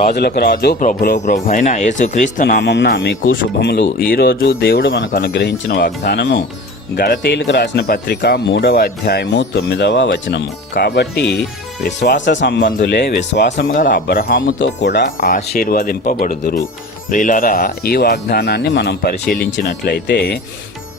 రాజులకు రాజు ప్రభులకు ప్రభు అయిన యేసుక్రీస్తు నామంన మీకు శుభములు. ఈరోజు దేవుడు మనకు అనుగ్రహించిన వాగ్దానము గలతీలకు రాసిన పత్రిక మూడవ అధ్యాయము తొమ్మిదవ వచనము. కాబట్టి విశ్వాస సంబంధులే విశ్వాసము గల అబ్రహాముతో కూడా ఆశీర్వదింపబడుదురు. ప్రియులారా ఈ వాగ్దానాన్ని మనం పరిశీలించినట్లయితే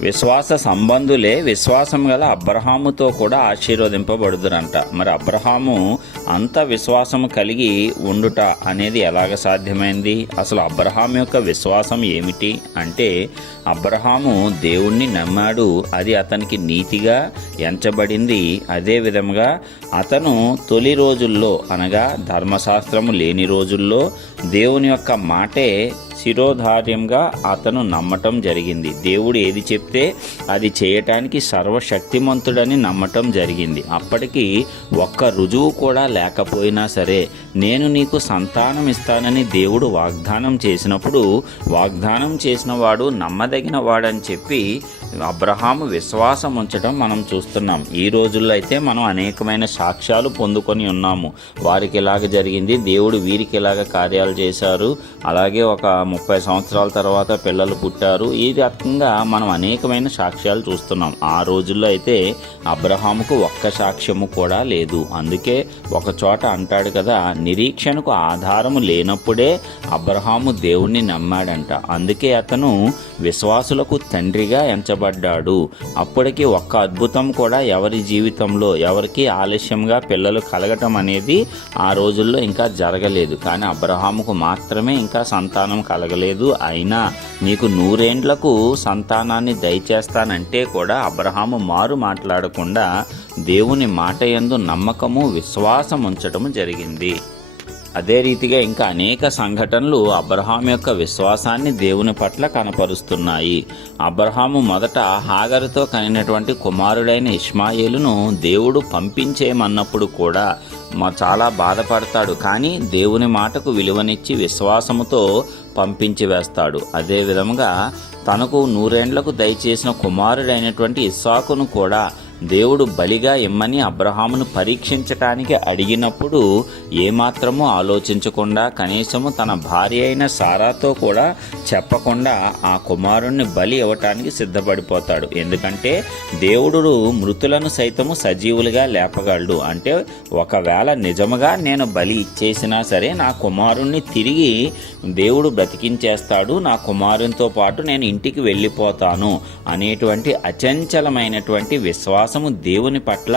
విశ్వాస సంబంధులే విశ్వాసం గల అబ్రహాముతో కూడా ఆశీర్వదింపబడుదురంట. మరి అబ్రహాము అంత విశ్వాసము కలిగి ఉండుట అనేది ఎలాగ సాధ్యమైంది? అసలు అబ్రహాం యొక్క విశ్వాసం ఏమిటి? అంటే అబ్రహాము దేవుణ్ణి నమ్మాడు అది అతనికి నీతిగా ఎంచబడింది. అదే విధముగా అతను తొలి రోజుల్లో అనగా ధర్మశాస్త్రము లేని రోజుల్లో దేవుని యొక్క మాటే శిరోధార్యంగా అతను నమ్మటం జరిగింది. దేవుడు ఏది చెప్తే అది చేయటానికి సర్వశక్తిమంతుడని నమ్మటం జరిగింది. అప్పటికి ఒక్క రుజువు కూడా లేకపోయినా సరే నేను నీకు సంతానం ఇస్తానని దేవుడు వాగ్దానం చేసినప్పుడు వాగ్దానం చేసిన వాడు నమ్మదగిన వాడని చెప్పి అబ్రహాము విశ్వాసం ఉంచడం మనం చూస్తున్నాం. ఈ రోజుల్లో అయితే మనం అనేకమైన సాక్ష్యాలు పొందుకొని ఉన్నాము. వారికి ఇలాగ జరిగింది దేవుడు వీరికి ఇలాగ కార్యాలు చేశారు. అలాగే ఒక ముప్పై సంవత్సరాల తర్వాత పిల్లలు పుట్టారు. ఈ రకంగా మనం అనేకమైన సాక్ష్యాలు చూస్తున్నాం. ఆ రోజుల్లో అయితే అబ్రహాముకు ఒక్క సాక్ష్యము కూడా లేదు. అందుకే ఒక చోట అంటాడు కదా నిరీక్షణకు ఆధారము లేనప్పుడే అబ్రహాము దేవుణ్ణి నమ్మాడంట. అందుకే అతను విశ్వాసులకు తండ్రిగా ఎంచబడ్డాడు అప్పటికి ఒక్క అద్భుతం కూడా ఎవరి జీవితంలో ఎవరికి ఆలస్యంగా పిల్లలు కలగటం అనేది ఆ రోజుల్లో ఇంకా జరగలేదు. కానీ అబ్రహాముకు మాత్రమే ఇంకా సంతానం కలగలేదు. అయినా నీకు నూరేండ్లకు సంతానాన్ని దయచేస్తానంటే కూడా అబ్రహాము మారు మాట్లాడకుండా దేవుని మాట ఎందు నమ్మకము విశ్వాసం ఉంచటము జరిగింది. అదే రీతిగా ఇంకా అనేక సంఘటనలు అబ్రహాం యొక్క విశ్వాసాన్ని దేవుని పట్ల కనపరుస్తున్నాయి. అబ్రహాము మొదట హాగరుతో కనినటువంటి కుమారుడైన ఇష్మాయేలును దేవుడు పంపించేయమన్నప్పుడు కూడా మా చాలా బాధపడతాడు. కానీ దేవుని మాటకు విలువనిచ్చి విశ్వాసముతో పంపించి వేస్తాడు. అదే విధముగా తనకు నూరేండ్లకు దయచేసిన కుమారుడైనటువంటి ఇస్సాకును కూడా దేవుడు బలిగా ఇమ్మని అబ్రహామును పరీక్షించటానికి అడిగినప్పుడు ఏమాత్రమూ ఆలోచించకుండా కనీసము తన భార్య అయిన సారాతో కూడా చెప్పకుండా ఆ కుమారుణ్ణి బలి ఇవ్వటానికి సిద్ధపడిపోతాడు. ఎందుకంటే దేవుడు మృతులను సైతము సజీవులుగా లేపగలడు. అంటే ఒకవేళ నిజముగా నేను బలి ఇచ్చేసినా సరే నా కుమారుణ్ణి తిరిగి దేవుడు బ్రతికించేస్తాడు. నా కుమారునితో పాటు నేను ఇంటికి వెళ్ళిపోతాను అనేటువంటి అచంచలమైనటువంటి విశ్వాసం విశ్వాసము దేవుని పట్ల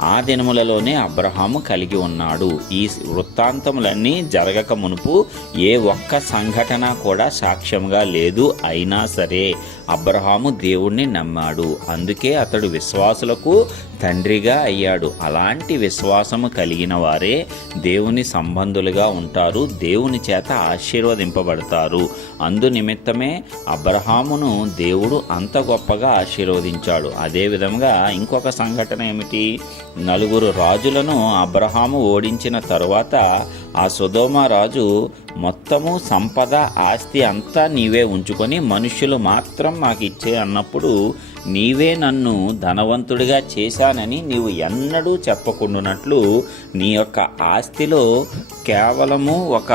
ఆ దినములలోనే అబ్రహాము కలిగి ఉన్నాడు. ఈ వృత్తాంతములన్నీ జరగక మునుపు ఏ ఒక్క సంఘటన కూడా సాక్ష్యంగా లేదు అయినా సరే అబ్రహాము దేవుణ్ణి నమ్మాడు. అందుకే అతడు విశ్వాసులకు తండ్రిగా అయ్యాడు. అలాంటి విశ్వాసము కలిగిన వారే దేవుని సంబంధులుగా ఉంటారు. దేవుని చేత ఆశీర్వదింపబడతారు. అందు నిమిత్తమే అబ్రహామును దేవుడు అంత గొప్పగా ఆశీర్వదించాడు. అదేవిధంగా ఇంకొక సంఘటన ఏమిటి? నలుగురు రాజులను అబ్రహాము ఓడించిన తరువాత ఆ సుధోమ రాజు మొత్తము సంపద ఆస్తి అంతా నీవే ఉంచుకొని మనుష్యులు మాత్రం మాకు ఇచ్చే అన్నప్పుడు నీవే నన్ను ధనవంతుడిగా చేశానని నీవు ఎన్నడూ చెప్పకుండానట్లు నీ యొక్క ఆస్తిలో కేవలము ఒక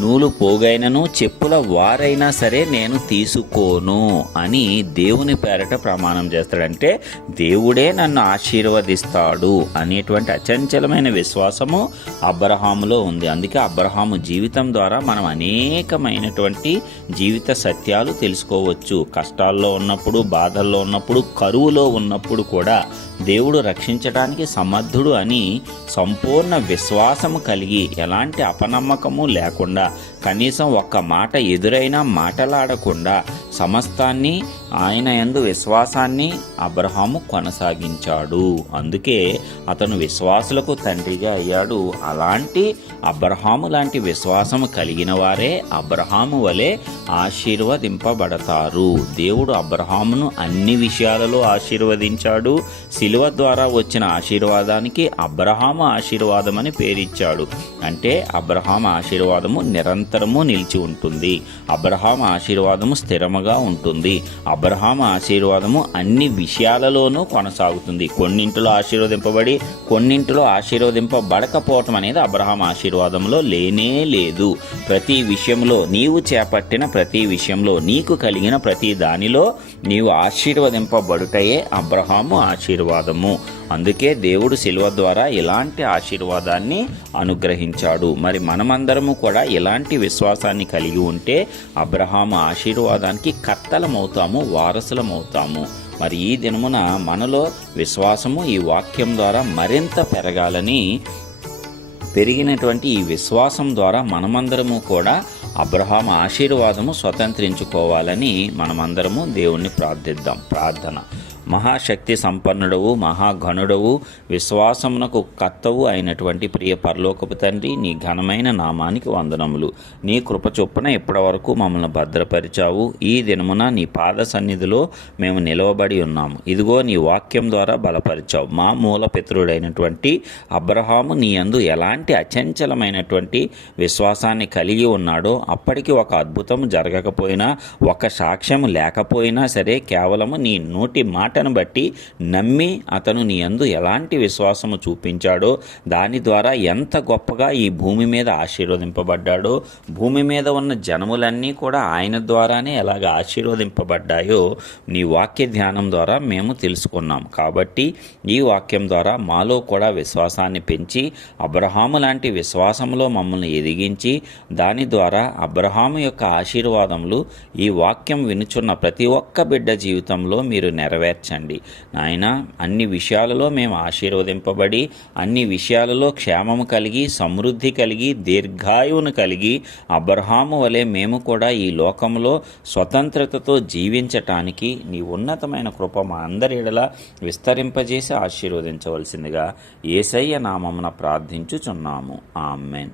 నూలు పోగైనను చెప్పుల వారైనా సరే నేను తీసుకోను అని దేవుని పేరట ప్రమాణం చేస్తాడంటే దేవుడే నన్ను ఆశీర్వదిస్తాడు అనేటువంటి అచంచలమైన విశ్వాసము అబ్రహాములో ఉంది. అందుకే అబ్రహాము జీవితం ద్వారా మనం అనేకమైనటువంటి జీవిత సత్యాలు తెలుసుకోవచ్చు. కష్టాల్లో ఉన్నప్పుడు బాధల్లో ఉన్నప్పుడు కరువులో ఉన్నప్పుడు కూడా దేవుడు రక్షించడానికి సమర్థుడు అని సంపూర్ణ విశ్వాసము కలిగి ఎలాంటి అపనమ్మకము లేకుండా 있습니다. కనీసం ఒక్క మాట ఎదురైనా మాటలాడకుండా సమస్తాన్ని ఆయన యందు విశ్వాసాన్ని అబ్రహాము కొనసాగించాడు. అందుకే అతను విశ్వాసులకు తండ్రిగా అయ్యాడు. అలాంటి అబ్రహాము లాంటి విశ్వాసము కలిగిన వారే అబ్రహాము వలె ఆశీర్వదింపబడతారు. దేవుడు అబ్రహామును అన్ని విషయాలలో ఆశీర్వదించాడు. శిలువ ద్వారా వచ్చిన ఆశీర్వాదానికి అబ్రహాము ఆశీర్వాదం అని పేరిచ్చాడు. అంటే అబ్రహాం ఆశీర్వాదము నిరంతరం నిరంతరము నిలిచి ఉంటుంది. అబ్రహాం ఆశీర్వాదము స్థిరముగా ఉంటుంది. అబ్రహాం ఆశీర్వాదము అన్ని విషయాలలోనూ కొనసాగుతుంది. కొన్నింటిలో ఆశీర్వదింపబడి కొన్నింటిలో ఆశీర్వదింపబడకపోవటం అనేది అబ్రహాం ఆశీర్వాదంలో లేనే లేదు. ప్రతి విషయంలో నీవు చేపట్టిన ప్రతి విషయంలో నీకు కలిగిన ప్రతి దానిలో నీవు ఆశీర్వదింపబడుటయే అబ్రహాము ఆశీర్వాదము. అందుకే దేవుడు శిలువ ద్వారా ఇలాంటి ఆశీర్వాదాన్ని అనుగ్రహించాడు. మరి మనమందరము కూడా ఇలాంటి విశ్వాసాన్ని కలిగి ఉంటే అబ్రహాం ఆశీర్వాదానికి కర్తలమవుతాము వారసులమవుతాము. మరి ఈ దినమున మనలో విశ్వాసము ఈ వాక్యం ద్వారా మరింత పెరగాలని పెరిగినటువంటి ఈ విశ్వాసం ద్వారా మనమందరము కూడా అబ్రహాం ఆశీర్వాదము స్వతంత్రించుకోవాలని మనమందరము దేవుణ్ణి ప్రార్థిద్దాం. ప్రార్థన. మహాశక్తి సంపన్నుడవు మహాఘనుడవు విశ్వాసమునకు కర్తవు అయినటువంటి ప్రియ పరలోకపు తండ్రి నీ ఘనమైన నామానికి వందనములు. నీ కృప చొప్పున ఇప్పటివరకు మమ్మల్ని భద్రపరిచావు. ఈ దినమున నీ పాద సన్నిధిలో మేము నిలవబడి ఉన్నాము. ఇదిగో నీ వాక్యం ద్వారా బలపరిచావు. మా మూల పితృడైనటువంటి అబ్రహాము నీ యందు ఎలాంటి అచంచలమైనటువంటి విశ్వాసాన్ని కలిగి ఉన్నాడో అప్పటికి ఒక అద్భుతం జరగకపోయినా ఒక సాక్ష్యం లేకపోయినా సరే కేవలము నీ నోటి మాటను బట్టి నమ్మి అతను నీ యందు ఎలాంటి విశ్వాసము చూపించాడో దాని ద్వారా ఎంత గొప్పగా ఈ భూమి మీద ఆశీర్వదింపబడ్డాడో భూమి మీద ఉన్న జనములన్నీ కూడా ఆయన ద్వారానే ఎలాగ ఆశీర్వదింపబడ్డాయో నీ వాక్య ధ్యానం ద్వారా మేము తెలుసుకున్నాం. కాబట్టి ఈ వాక్యం ద్వారా మాలో కూడా విశ్వాసాన్ని పెంచి అబ్రహాము లాంటి విశ్వాసంలో మమ్మల్ని ఎదిగించి దాని ద్వారా అబ్రహాము యొక్క ఆశీర్వాదములు ఈ వాక్యం వినుచున్న ప్రతి ఒక్క బిడ్డ జీవితంలో మీరు నెరవేర్చండి నాయన అన్ని విషయాలలో మేము ఆశీర్వదింపబడి అన్ని విషయాలలో క్షేమము కలిగి సమృద్ధి కలిగి దీర్ఘాయువును కలిగి అబ్రహాము వలె మేము కూడా ఈ లోకంలో స్వతంత్రతతో జీవించటానికి నీ ఉన్నతమైన కృప మా అందరి ఎడల విస్తరింపజేసి ఆశీర్వదించవలసిందిగా ఏసయ్య నామమున ప్రార్థించుచున్నాము. ఆమెన్.